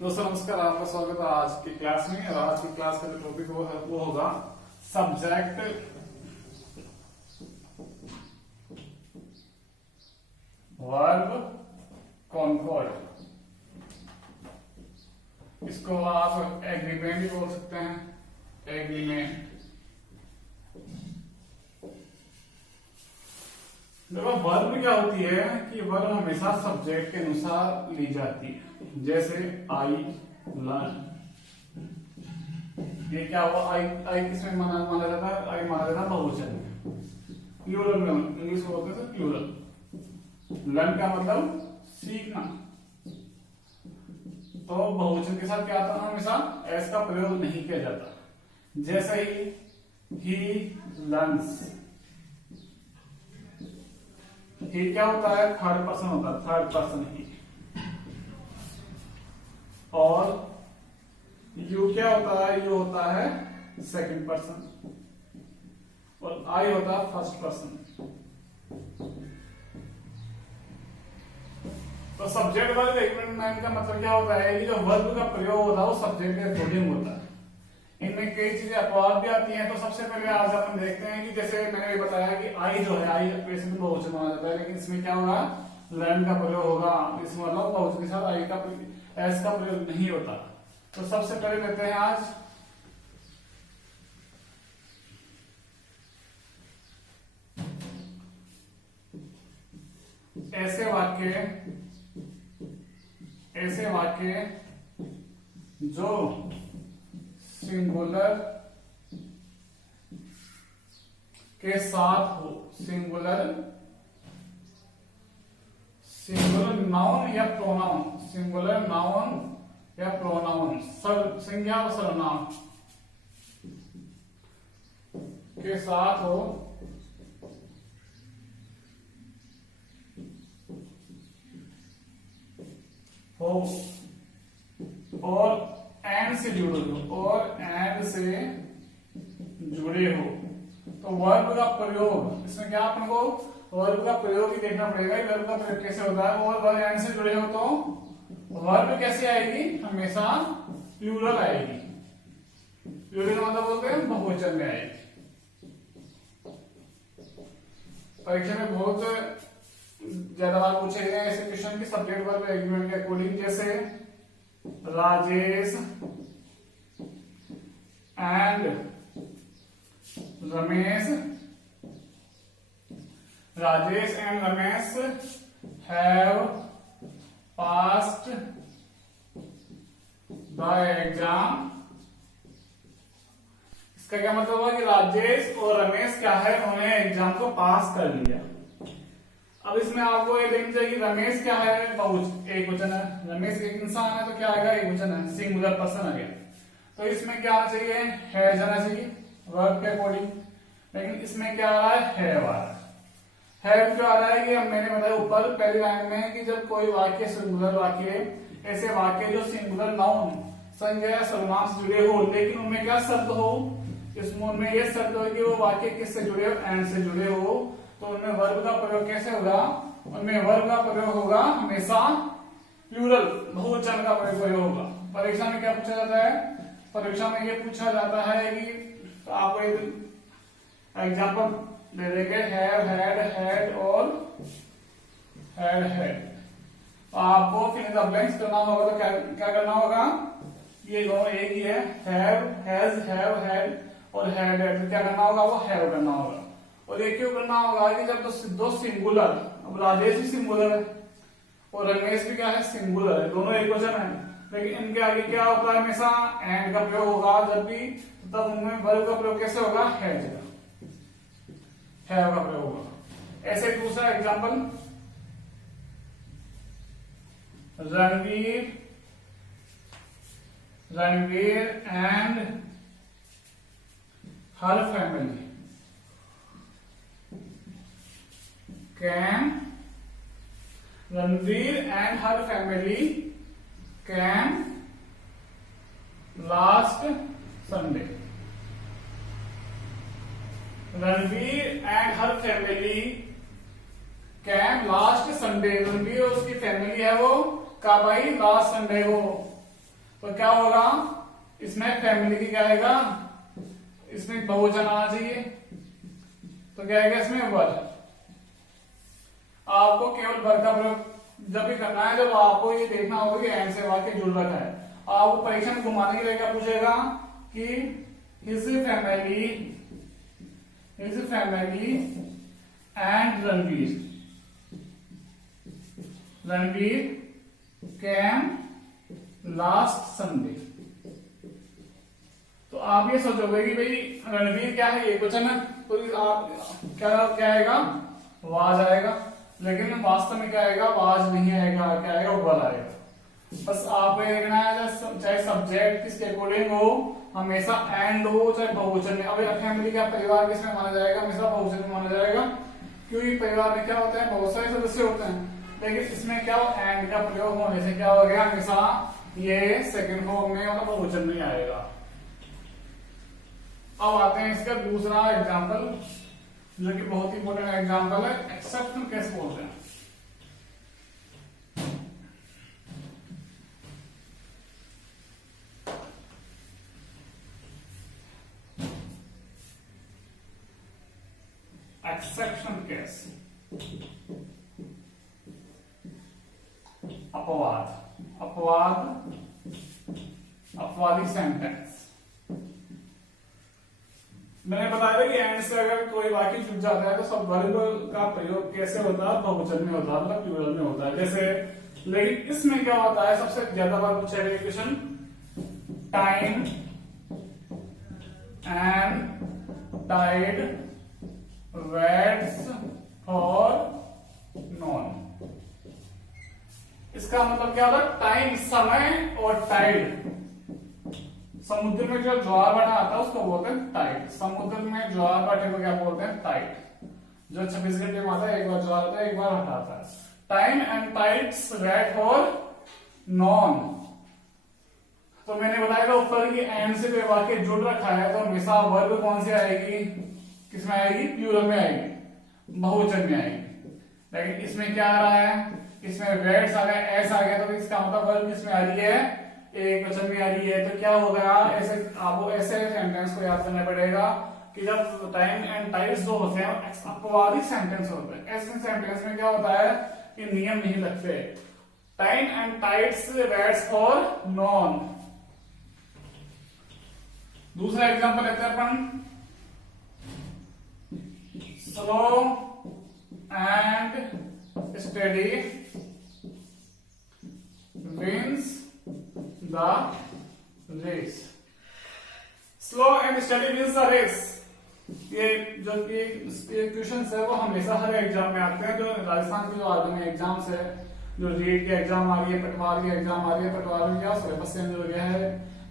दोस्तों नमस्कार, आपका स्वागत है आज की क्लास में। और आज की क्लास का जो टॉपिक वो होगा सब्जेक्ट वर्ब कॉन्कॉर्ड। इसको आप एग्रीमेंट भी बोल सकते हैं। एग्रीमेंट देखो, वर्ब क्या होती है कि वर्ब हमेशा सब्जेक्ट के अनुसार ली जाती है। जैसे आई लर्न, ये क्या हुआ? आई किसमें माना जाता है? आई माना जाता है बहुवचन में, प्लूरल में। इंग्लिश में बोलते हैं प्लूरल। लर्न का मतलब सीखना, तो बहुवचन के साथ क्या आता है? हमेशा एस का प्रयोग नहीं किया जाता। जैसे ही लर्न्स, ही क्या होता है? थर्ड पर्सन होता है, थर्ड पर्सन ही। और यू क्या होता है? यू होता है सेकंड पर्सन, और आई होता है फर्स्ट पर्सन। तो सब्जेक्ट वर्ब एग्रीमेंट का मतलब क्या होता है कि जो वर्ब का प्रयोग होता है वो सब्जेक्ट के अकॉर्डिंग होता है। इनमें कई चीजें अपवाद भी आती हैं। तो सबसे पहले आज अपन देखते हैं कि जैसे मैंने भी बताया कि आई जो है, आई वैसे तो बहुवचन माना जाता है, लेकिन इसमें क्या होगा? लर्न का प्रयोग होगा। इसमें मतलब बहुवचन के साथ आई का एस का प्रयोग नहीं होता। तो सबसे पहले लेते हैं आज ऐसे वाक्य जो सिंगुलर के साथ हो। सिंगुलर नाउन या प्रोनाउन, सिंगुलर नाउन या प्रोनाउन, संज्ञा व सर्वनाम के साथ हो, और एंड से जुड़े हो, और एंड से जुड़े हो। तो वर्ब का प्रयोग, इसमें क्या अपन को वर्ब का प्रयोग ही देखना पड़ेगा। वर्ब का प्रयोग कैसे होता है? और वर्ब एंड से जुड़े हो तो वर्ब कैसे आएगी? हमेशा प्लूरल आएगी। प्लूरल मतलब बोलते हैं बहुवचन में आएगी। परीक्षा में बहुत ज्यादा बार पूछे गए ऐसे क्वेश्चन की सब्जेक्ट वर्ब एग्रीमेंट के अकॉर्डिंग। जैसे Rajesh and Ramesh have passed the exam. इसका क्या मतलब हुआ कि राजेश और रमेश क्या है? उन्होंने एग्जाम को पास कर लिया। अब इसमें आपको ये देखना चाहिए कि रमेश क्या है? एक वचन है। रमेश एक इंसान है तो क्या आएगा? एक वचन है, सिंगुलर पर्सन आ गया। तो इसमें क्या आना चाहिए? है जाना चाहिए वर्ब के अकॉर्डिंग। लेकिन इसमें क्या आ रहा है? हैव आ रहा है। हैव क्यों आ रहा है? कि अब मैंने बताया ऊपर पहली लाइन में कि जब कोई वाक्य सिंगुलर वाक्य, ऐसे वाक्य जो सिंगुलर नाउन संज्ञा या सर्वनाम से जुड़े हो, लेकिन उनमें क्या शर्त हो? इसमें ये शर्त हो कि वो वाक्य किससे जुड़े हो? एंड से जुड़े हो। तो उनमें वर्ब का प्रयोग कैसे होगा? उनमें वर्ब का प्रयोग होगा हमेशा प्लूरल, बहुवचन का प्रयोग होगा। परीक्षा में क्या पूछा जाता है? परीक्षा में ये पूछा जाता है कि आपको एक एग्जाम्पल दे देंगे, हैव, हैड, हैड और हैड। आपको फिल इन द ब्लैंक्स करना होगा। तो क्या करना होगा? ये दोनों एक ही है, हैव, हैज, हैव, हैड और हैड। तो क्या करना होगा? वो हैव करना होगा। और ये क्यों करना होगा? कि जब दो सिंगुलर, अब राजेश भी सिंगुलर है और रमेश भी क्या है? सिंगुलर है, दोनों एक वचन है। लेकिन इनके आगे क्या होता है? हमेशा एंड का प्रयोग होगा जब भी, तब उनमें वर्ब का प्रयोग कैसे होगा? हैज का, हैव का प्रयोग होगा। ऐसे दूसरा example, Ranveer and her family Ranveer and her family came last Sunday. Ranveer and her family came last Sunday. Ranveer और उसकी फैमिली है वो कब आई? लास्ट संडे को। तो क्या होगा, इसमें फैमिली की क्या आएगा, इसमें बहुवचन आना चाहिए, तो क्या आएगा इसमें वर। आपको केवल वर का प्रयोग जब भी करना है जब आपको ये देखना होगा कि एंड से वाक्य जुड़ रखा है। आपको परीक्षा में घुमाने के लिए क्या पूछेगा कि his family and Ranveer came last Sunday. तो आप ये सोचोगे कि भाई रणवीर क्या है, एक वचन है, तो आप क्या आएगा, वाज आएगा, लेकिन वास्तव में क्या आएगा, वाज नहीं आएगा, क्या आएगा, वर आएगा। बस आपको ये देखना है चाहे सब्जेक्ट किसके अकॉर्डिंग हो, हमेशा एंड हो चाहे बहुवचन में। अब फैमिली का परिवार किसमें माना जाएगा, हमेशा बहुवचन में माना जाएगा, क्योंकि परिवार में क्या होता है, बहुत सारे सदस्य होते हैं। लेकिन इसमें क्या हो, एंड का प्रयोग होने से क्या हो गया, हमेशा ये सेकंड फॉर्म में मतलब बहुवचन में आएगा। अब आते हैं इसका दूसरा एग्जाम्पल, जो कि बहुत ही इंपॉर्टेंट एग्जाम्पल है, एक्सेप्शन कैसे बोलते हैं। एक्सेप्शन केस, अपवादी सेंटेंस। मैंने बताया कि एंड से अगर कोई वाक्य जुड़ जाता है तो सब वर्ब का प्रयोग कैसे होता है, बहुवचन में होता है, मतलब प्लूरल में होता है जैसे। लेकिन इसमें क्या होता है, सबसे ज्यादा बार पूछा गया question, time and tide waits for none. इसका मतलब क्या होता है, टाइम समय और टाइड, समुद्र में जो ज्वार भाटा आता है उसको बोलते हैं टाइड। समुद्र में ज्वार भाटे को क्या बोलते हैं, टाइड। जो 26 घंटे में आता है, एक बार ज्वार आता है, एक बार भाटा आता है। Time and tides wait for none. तो मैंने बताया था ऊपर की एंड से कोई वाक्य जुड़ रखा है तो हमेशा वर्ब कौन सी आएगी, किसमें आएगी, प्लूरल में आएगी, बहुवचन में आएगी। लेकिन इसमें क्या आ रहा है, इसमें वेट्स आ गया, एस आ गया, तो इसका मतलब वर्ब किसमें आ रही है, एक वचन में आ रही है। तो क्या होगा, ऐसे आपको ऐसे सेंटेंस को याद करना पड़ेगा कि जब टाइम एंड टाइड्स जो होते हैं अपवादी सेंटेंस होते हैं। ऐसे सेंटेंस में क्या होता है कि नियम नहीं लगते। Time and tides waits for none. दूसरा एग्जांपल लेते हैं अपन, slow and steady wins the race. Slow and study wins the race. ये जो क्वेश्चन है वो हमेशा हर एग्जाम में आते हैं। जो राजस्थान के जो आगे एग्जाम्स है, जो रीट की एग्जाम आ रही है, पटवार की एग्जाम आ रही है, पटवार में क्या सिलेबस चेंज हो गया है,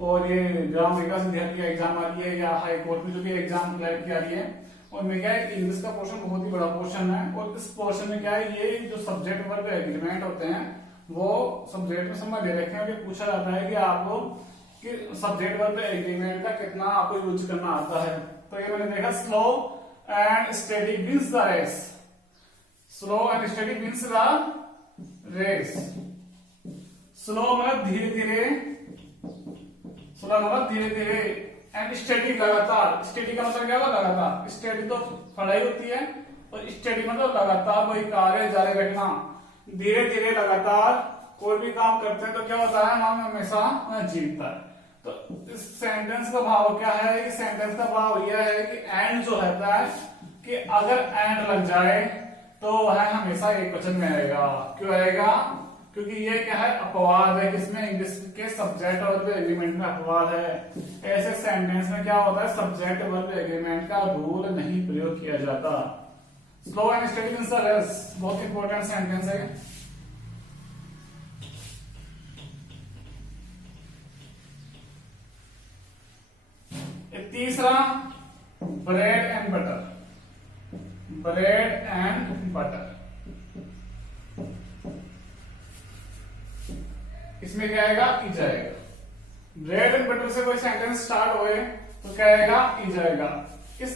और ये ग्राम विकास अधिकारी की एग्जाम आ रही है, या हाई कोर्ट में जो भी एग्जाम क्लियर की आ रही है, उनमें क्या है, इंग्लिश का पोर्शन बहुत ही बड़ा पोर्शन है। और इस पोर्शन में क्या है, ये जो सब्जेक्ट वर्ब एग्रीमेंट होते हैं वो सब्जेक्ट में समझ दे रखे हैं कि पूछा जाता है कि आपको कि सब्जेक्ट वर्ब एग्रीमेंट का कितना आपको यूज करना आता है। तो ये मैंने देखा, slow and steady wins the race. Slow and steady wins the race. Slow मतलब धीरे धीरे, स्लो मतलब धीरे धीरे, एंड स्टेडी लगातार। स्टेडी का मतलब क्या होगा, लगातार। स्टेडी तो पढ़ाई होती है और स्टेडी मतलब लगातार कोई कार्य जारी रखना। धीरे धीरे लगातार कोई भी काम करते हैं तो क्या होता है, हम हमेशा जीतता है। तो इस सेंटेंस का भाव क्या है, इस सेंटेंस का भाव यह है कि एंड जो रहता है कि अगर एंड लग जाए तो वह हमेशा एक वचन में आएगा। क्यों आएगा, क्योंकि ये क्या है, अपवाद है। किसमें, इंग्लिश के सब्जेक्ट वर्ब एग्रीमेंट में अपवाद है। ऐसे सेंटेंस में क्या होता है, सब्जेक्ट वर्ब एग्रीमेंट का रूल नहीं प्रयोग किया जाता। Slow and steady wins the race बहुत इंपॉर्टेंट सेंटेंस है। तीसरा, bread and butter. Bread and butter, इसमें क्या आएगा, इज आएगा। ब्रेड एंड बटर से कोई सेंटेंस स्टार्ट होए तो क्या आएगा, इज आएगा। इस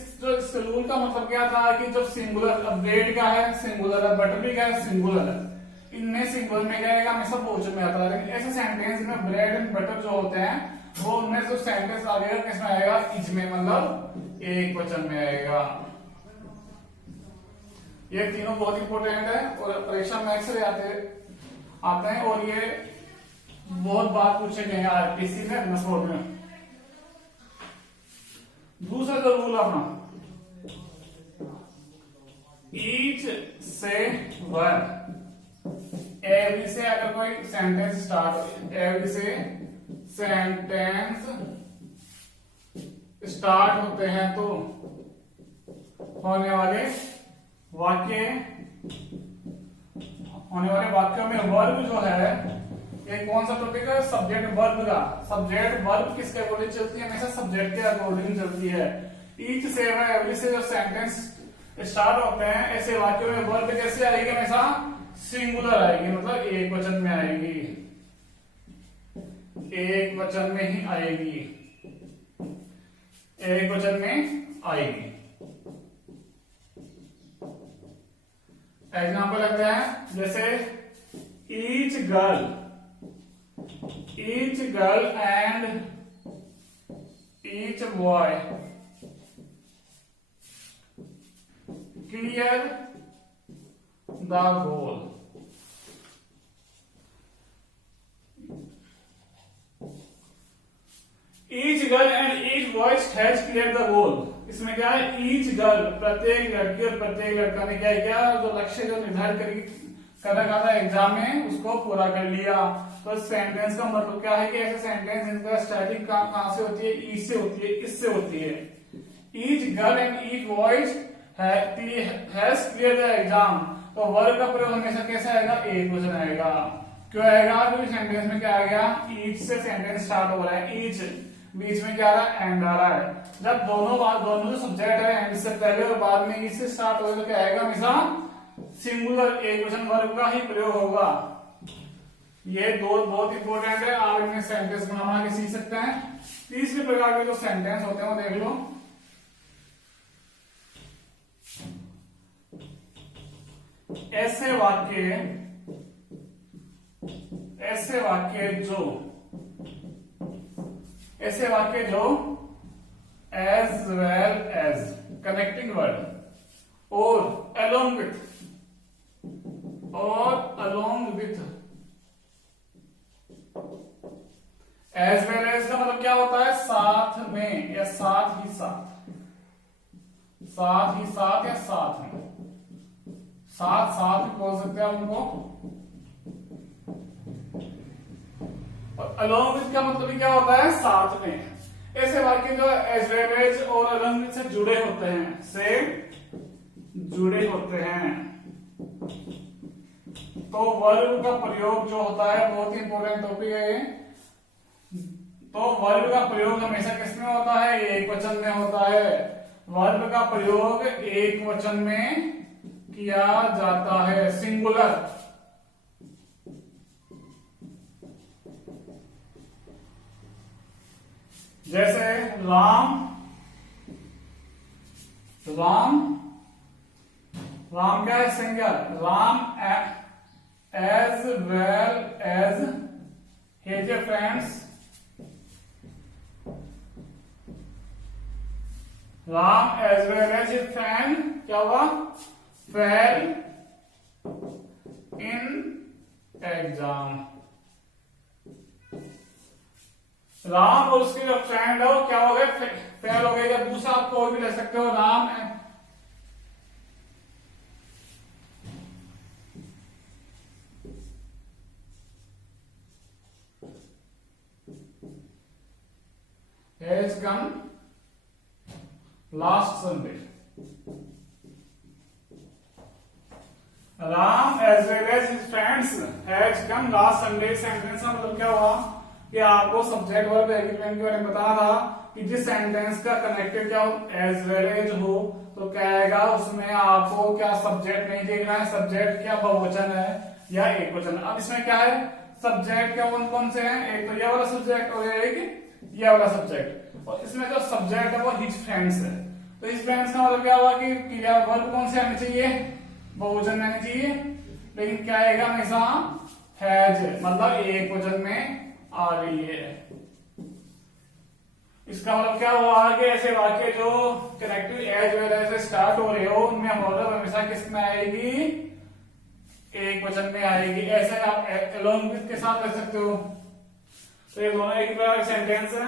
रूल का मतलब क्या था कि जब सिंगुलर, अब ब्रेड क्या है, सिंगुलर है, बटर भी क्या है, सिंगुलर है। इनमें सिंगल में क्या आएगा, हमेशा बहुवचन में आता है। लेकिन ऐसे सेंटेंस में ब्रेड एंड बटर जो होते हैं वो उनमें जो सेंटेंस आएगा किसमें आएगा, इज में, मतलब एक वचन में आएगा। ये तीनों बहुत इंपॉर्टेंट है और परीक्षा में अक्सर आते हैं और ये बहुत बार पूछे गए हैं आरपीसी में, नस्बोर्ड में। दूसरा जो रूल अपना, ईच से वर्ब, एवरी से अगर कोई सेंटेंस स्टार्ट, एवरी से सेंटेंस स्टार्ट होते हैं तो होने वाले वाक्यों में वर्ब जो है, ये कौन सा टॉपिक है, सब्जेक्ट वर्ब का। सब्जेक्ट वर्ब किसके अकॉर्डिंग चलती है, हमेशा सब्जेक्ट के अकॉर्डिंग चलती है। ईच से व एवरी से जो सेंटेंस स्टार्ट होते हैं ऐसे वाक्यों में वर्ब कैसे आएगी, हमेशा सिंगुलर आएगी, मतलब एक वचन में आएगी, एक वचन में ही आएगी, एक वचन में आएगी। एग्जाम्पल लगते हैं, जैसे each girl and each boy clear the goal. Each girl and each boy has clear the goal. इसमें क्या है, ईच गर्ल प्रत्येक लड़की और प्रत्येक लड़का ने क्या किया, जो लक्ष्य जो निर्धारित कर रखा था एग्जाम में उसको पूरा कर लिया। तो इस सेंटेंस का मतलब क्या है कि ऐसे सेंटेंस इनका स्टार्टिंग कहां से होती है, ई से होती है, इससे होती है। Each girl and each boys has clear the exam, तो वर्ब का प्रयोग हमेशा कैसे आएगा, एक वचन आएगा। क्यों आएगा, क्योंकि सेंटेंस में क्या आ गया, ईच से सेंटेंस स्टार्ट हो रहा है, ईच बीच में क्या आ रहा है, एंड आ रहा है। जब दोनों जो सब्जेक्ट है एंड से पहले और बाद में इससे स्टार्ट होगा तो क्या आएगा, हमेशा सिंगुलर एक वचन वर्ब का ही प्रयोग होगा। ये दो बहुत इंपॉर्टेंट है, आप इनमें सेंटेंस बना के सीख सकते हैं। तीसरे प्रकार के जो सेंटेंस होते हैं वो देख लो। ऐसे वाक्य जो as well as connecting word और along with as well as का मतलब क्या होता है, साथ में या साथ ही साथ, या साथ में, साथ बोल सकते हैं उनको। और अलोंग विथ का मतलब क्या होता है, साथ में। ऐसे वाक्य जो एज वेल एज और अलोंग विथ से जुड़े होते हैं, तो वर्ब का प्रयोग जो होता है, बहुत इंपॉर्टेंट टॉपिक है ये। तो वर्ब का प्रयोग हमेशा किसमें होता है, एक वचन में होता है। वर्ब का प्रयोग एक वचन में किया जाता है, सिंगुलर। जैसे राम क्या है, single. Ram as well as his friends, Ram as well as his friend क्या हुआ, फेल इन एग्जाम। राम और उसके जो फ्रेंड है वो क्या हो गए, फेल हो गए। या दूसरा आप कोई भी ले सकते हो, Ram has come last Sunday. Ram as well as his friends has come last Sunday. Sentence का मतलब क्या हुआ कि आपको सब्जेक्ट वर्ब एग्रीमेंट के बारे में बताना था कि जिस सेंटेंस का कनेक्टेड क्या हो, एज वेल एज हो, तो क्या आएगा उसमें, आपको क्या सब्जेक्ट नहीं देखना है, सब्जेक्ट क्या बहुवचन है या एक वचन। अब इसमें क्या है, सब्जेक्ट क्या कौन कौन से हैं, एक तो यह वाला सब्जेक्ट और एक यह वाला सब्जेक्ट। और इसमें जो सब्जेक्ट है वो हिज फ्रेंड्स है। तो हिज फ्रेंड्स का मतलब क्या हुआ कि क्रिया वर्ब कौन से आने चाहिए, बहुवचन में आने चाहिए। लेकिन क्या आएगा हमेशा हैज, मतलब एक वचन में आ रही है। इसका मतलब क्या हुआ कि ऐसे वाक्य जो कनेक्टिव एज वगैरह से स्टार्ट हो रहे हो उनमें वर्ब हमेशा किस में आएगी, एक वचन में आएगी। ऐसे आप अलोंग विद के साथ रख सकते हो। तो ये दोनों एक ही सेंटेंस है।